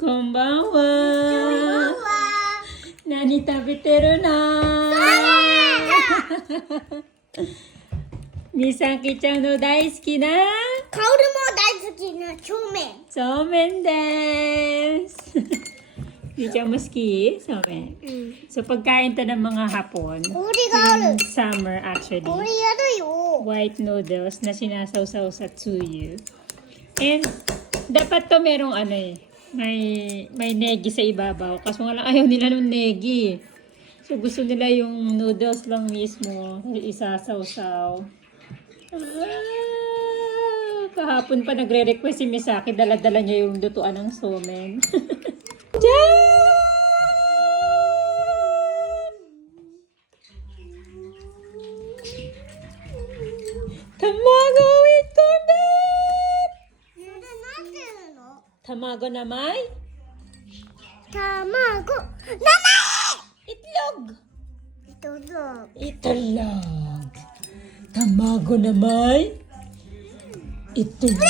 こんばんは。何食べてるの？みさきちゃんの大好きなカオルも大好きなそうめん。そうめんです。みちゃんも好き？そうめん。So, pagkain to ng mga Hapon. 氷がある。 Summer actually. 氷やるよ。 White noodles na sinasawsaw sa tsuyu. And dapat to merong ano eh, may negi sa ibabaw. Kaso nga lang ayaw nila ng negi. So gusto nila yung noodles lang mismo, isasawsaw. Kahapon pa nagre-request si Misaki, dala-dala niya yung lutuan ng somen. Tamago with corned beef! なんていうの？ Tamago na may 卵。itlog. どうぞ。 Itlog. Tamago na may itlog.